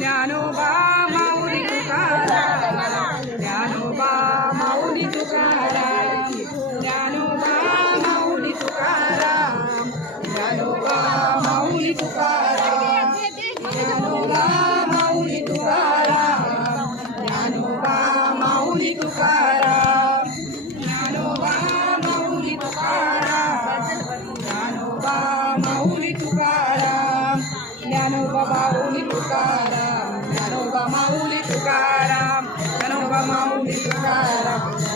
Dnyanoba Mauli Tukaram, Dnyanoba Mauli Tukaram, Dnyanoba Mauli Tukaram, Dnyanoba Mauli Tukaram, Dnyanoba Mauli Tukaram, Dnyanoba Mauli Tukaram, Dnyanoba Mauli Tukaram, Dnyanoba Mauli Tukaram, Dnyanoba Mauli Tukaram, Dnyanoba Mauli Tukaram, Dnyanoba Mauli Tukaram.